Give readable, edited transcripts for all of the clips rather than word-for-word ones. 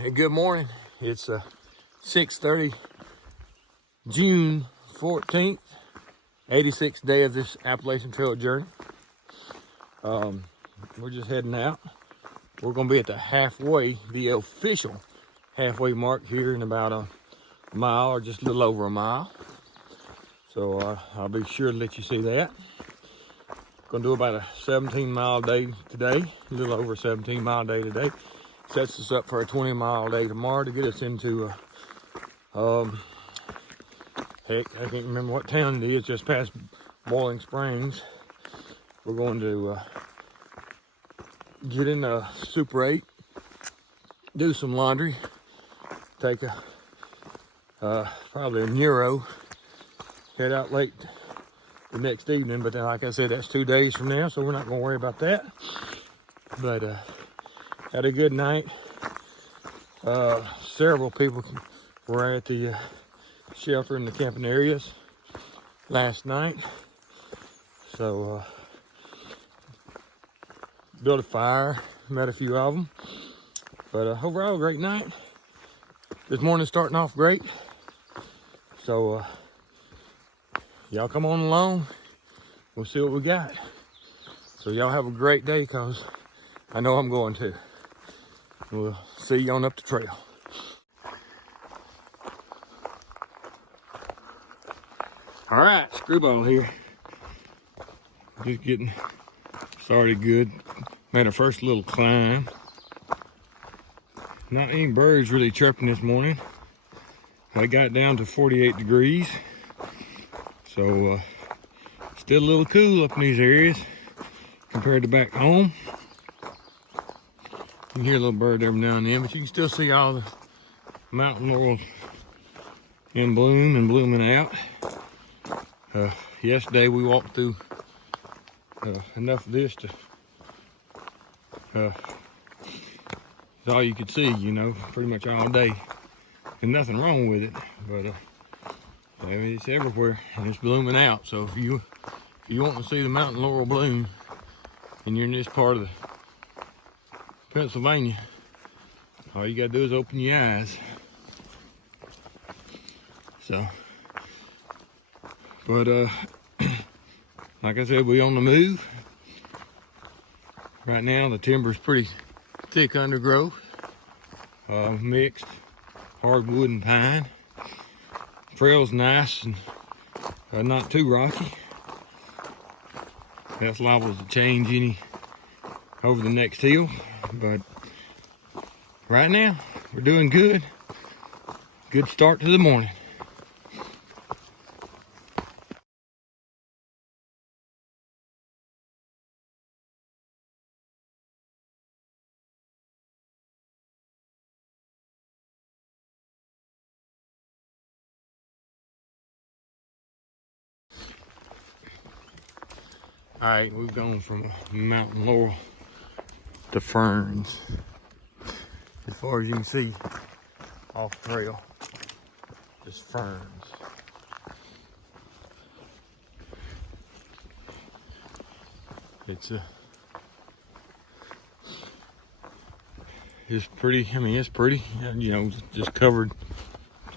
Hey, good morning. It's 6:30, June 14th, 86th day of this Appalachian Trail journey. We're just heading out. We're going to be at the official halfway mark here in about a mile or just a little over a mile. So I'll be sure to let you see that. Going to do about a 17-mile day today, a little over a 17-mile day today. Sets us up for a 20-mile day tomorrow to get us into heck, I can't remember what town it is, just past Boiling Springs. We're going to get in a Super 8, do some laundry, take probably a Neuro, head out late the next evening, but then like I said, that's 2 days from now, so we're not going to worry about that. But had a good night. Several people were at the shelter in the camping areas last night. So built a fire, met a few of them. But overall, a great night. This morning starting off great. So y'all come on along. We'll see what we got. So y'all have a great day, cause I know I'm going to. We'll see you on up the trail. All right, Screwball here. Just getting started good. Made our first little climb. Not any birds really chirping this morning. I got down to 48 degrees. So still a little cool up in these areas compared to back home. You can hear a little bird every now and then, but you can still see all the mountain laurel in bloom and blooming out. Yesterday we walked through enough of this to it's all you could see, you know, pretty much all day. And nothing wrong with it, but I mean, it's everywhere and it's blooming out. So if you want to see the mountain laurel bloom and you're in this part of Pennsylvania, all you gotta do is open your eyes. So, but like I said, we on the move. Right now the timber's pretty thick undergrowth, mixed hardwood and pine. Trail's nice and not too rocky. That's liable to change any over the next hill, but right now we're doing good. Good start to the morning. All right, we've gone from mountain laurel to ferns. As far as you can see off the trail, just ferns. It's pretty. I mean, it's pretty. You know, just covered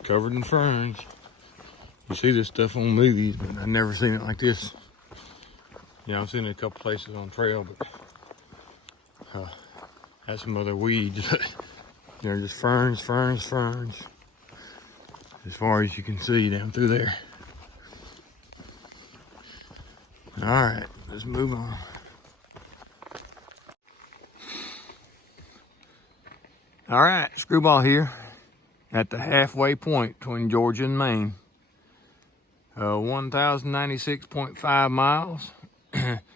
in ferns. You see this stuff on movies, but I've never seen it like this. You know, I've seen it a couple places on trail, but that's some other weeds. They're just ferns, as far as you can see down through there. All right, let's move on. All right, Screwball here at the halfway point between Georgia and Maine. 1,096.5 miles.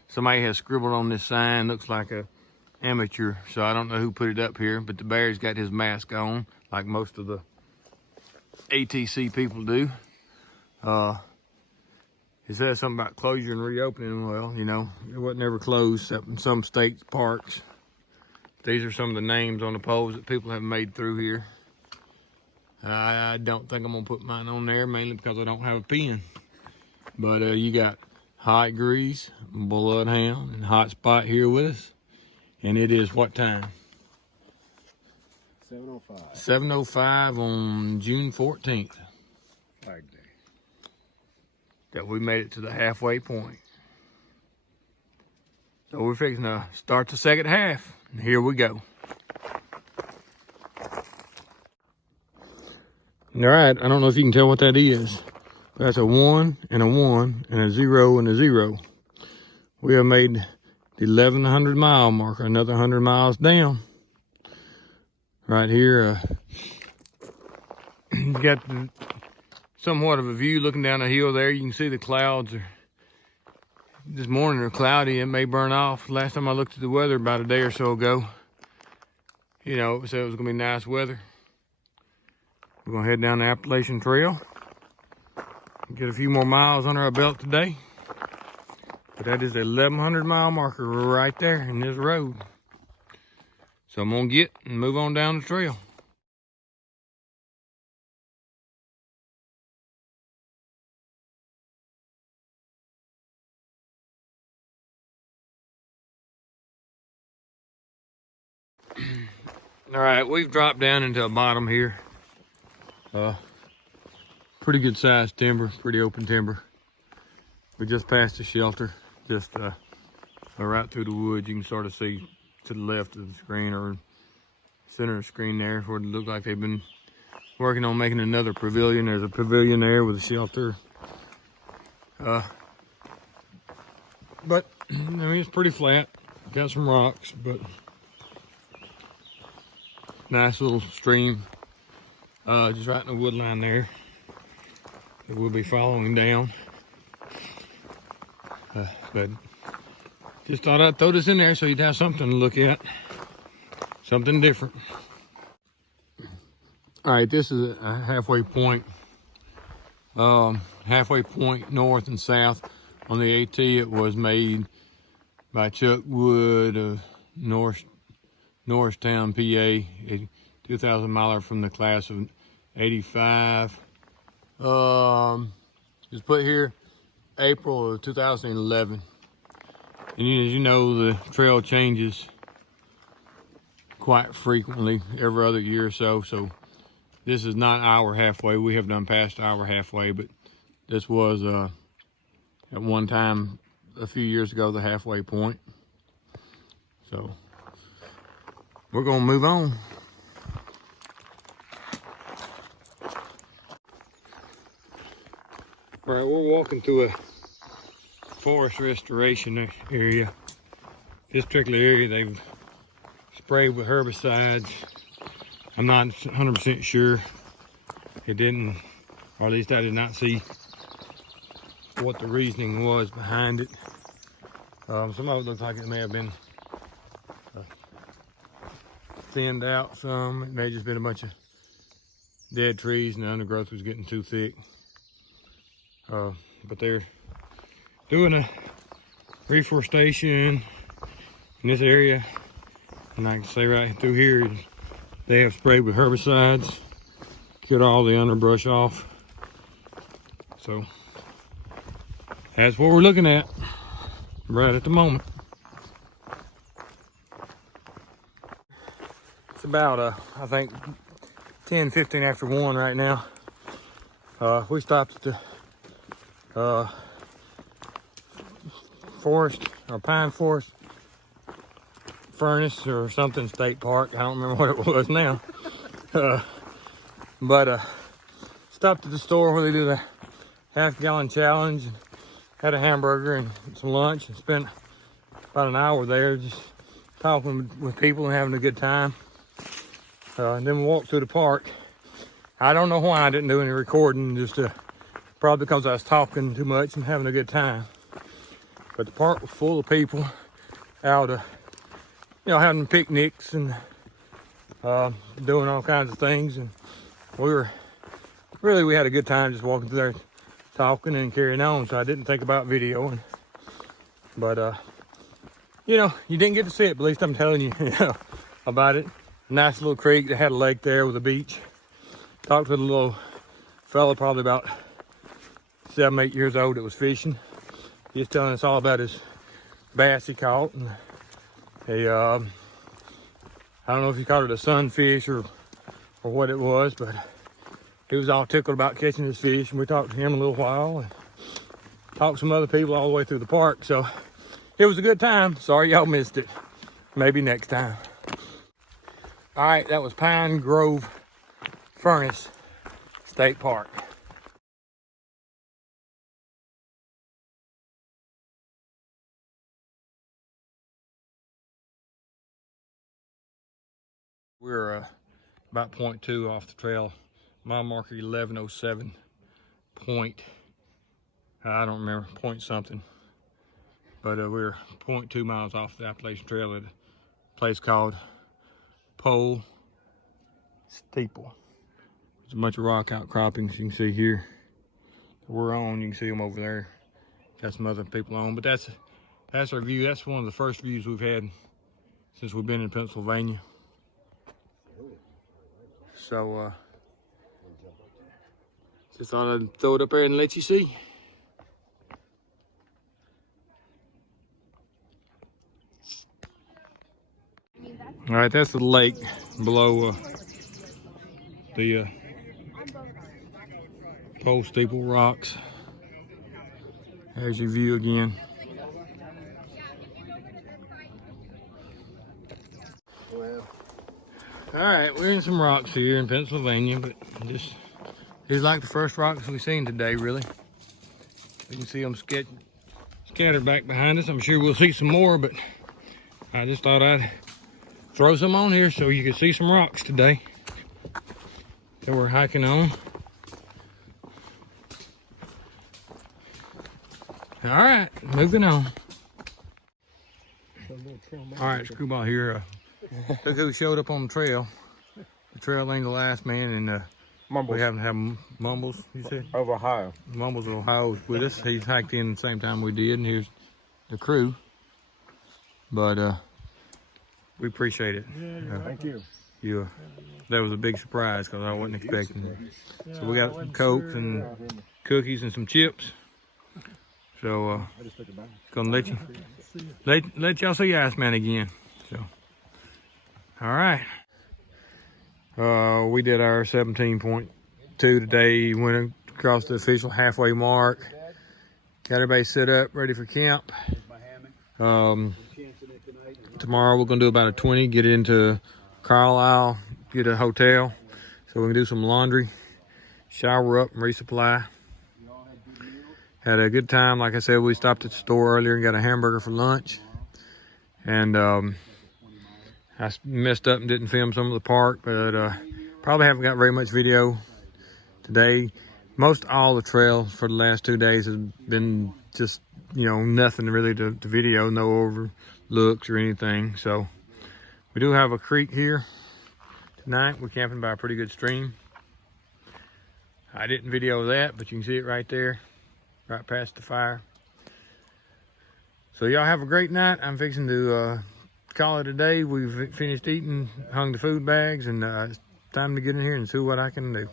Somebody has scribbled on this sign, looks like a amateur, so I don't know who put it up here, but the bear's got his mask on like most of the ATC people do. It says something about closure and reopening. Well, you know, it wasn't ever closed except in some states parks. These are some of the names on the poles that people have made through here. I don't think I'm gonna put mine on there, mainly because I don't have a pen. But you got Hot Grease, Bloodhound, and Hot Spot here with us. And it is what time? 7:05. 7:05 on June 14th. Flag Day. That we made it to the halfway point. So we're fixing to start the second half. And here we go. All right, I don't know if you can tell what that is. That's a 1 and a 1 and a 0 and a 0. We have made the 1,100 mile marker, another 100 miles down. Right here, you got somewhat of a view looking down the hill there. You can see the clouds. This morning they're cloudy. It may burn off. Last time I looked at the weather about a day or so ago, you know, it said it was gonna be nice weather. We're gonna head down the Appalachian Trail. Get a few more miles under our belt today. But that is a 1,100 mile marker right there in this road. So I'm gonna get and move on down the trail. All right, we've dropped down into the bottom here. Pretty good sized timber, pretty open timber. We just passed the shelter, just right through the woods. You can sort of see to the left of the screen or center of the screen there where it looked like they've been working on making another pavilion. There's a pavilion there with a shelter. But I mean, it's pretty flat. Got some rocks, but nice little stream just right in the wood line there that we'll be following down. But just thought I'd throw this in there so you'd have something to look at, something different. All right, this is a halfway point north and south. On the AT, it was made by Chuck Wood of Norristown, PA, a 2,000 miler from the class of 85. It was put here April of 2011. And as you know, the trail changes quite frequently, every other year or so. So this is not our halfway. We have done past our halfway, but this was at one time a few years ago the halfway point. So we're gonna move on. All right, we're walking through a forest restoration area. This particular area they've sprayed with herbicides. I'm not 100% sure. It didn't, or at least I did not see what the reasoning was behind it. Some of it looks like it may have been thinned out some. It may have just been a bunch of dead trees and the undergrowth was getting too thick. But they're doing a reforestation in this area. And I can say right through here, they have sprayed with herbicides, killed all the underbrush off. So that's what we're looking at right at the moment. It's about, I think, 10:15 after 1 right now. We stopped at the forest, or pine forest furnace or something, state park. I don't remember what it was now. But stopped at the store where they do the half-gallon challenge and had a hamburger and some lunch and spent about an hour there just talking with people and having a good time. And then we walked through the park. I don't know why I didn't do any recording, just probably because I was talking too much and having a good time. But the park was full of people out, having picnics and doing all kinds of things. And we had a good time just walking through there, talking and carrying on. So I didn't think about videoing. But, you didn't get to see it, but at least I'm telling you, about it. Nice little creek that had a lake there with a beach. Talked to the little fella, probably about 7, 8 years old, that was fishing. He was telling us all about his bass he caught. And I don't know if he caught it a sunfish or or what it was, but he was all tickled about catching this fish, and we talked to him a little while and talked to some other people all the way through the park. So it was a good time. Sorry y'all missed it. Maybe next time. All right, that was Pine Grove Furnace State Park. We're about 0.2 off the trail. Mile marker 1107 point. I don't remember, point something. But we're 0.2 miles off the Appalachian Trail at a place called Pole Steeple. There's a bunch of rock outcroppings you can see here. We're on, you can see them over there. Got some other people on, but that's our view. That's one of the first views we've had since we've been in Pennsylvania. So just thought I'd throw it up there and let you see. All right, that's the lake below the Pole Steeple rocks. There's your view again. All right, we're in some rocks here in Pennsylvania, but these like the first rocks we've seen today, really. You can see them scattered back behind us. I'm sure we'll see some more, but I just thought I'd throw some on here so you can see some rocks today that we're hiking on. All right, moving on. All right, Screwball here. Look who showed up on the trail. The trail ain't the last man, and we haven't had Mumbles, you said? Of Ohio. Mumbles of Ohio was with us. He's hiked in the same time we did, and here's the crew. But we appreciate it. Thank you. That was a big surprise because I wasn't expecting it. So we got some Cokes and cookies and some chips. So gonna let y'all see Iceman again. So all right. We did our 17.2 today. Went across the official halfway mark. Got everybody set up, ready for camp. Tomorrow we're gonna do about a 20, get into Carlisle, get a hotel. So we can do some laundry, shower up and resupply. Had a good time. Like I said, we stopped at the store earlier and got a hamburger for lunch. And I messed up and didn't film some of the park, but probably haven't got very much video today. Most all the trail for the last 2 days has been just, you know, nothing really to video, no overlooks or anything. So we do have a creek here tonight. We're camping by a pretty good stream. I didn't video that, but you can see it right there, right past the fire. So y'all have a great night. I'm fixing to call it a day. We've finished eating, hung the food bags, and it's time to get in here and see what I can do.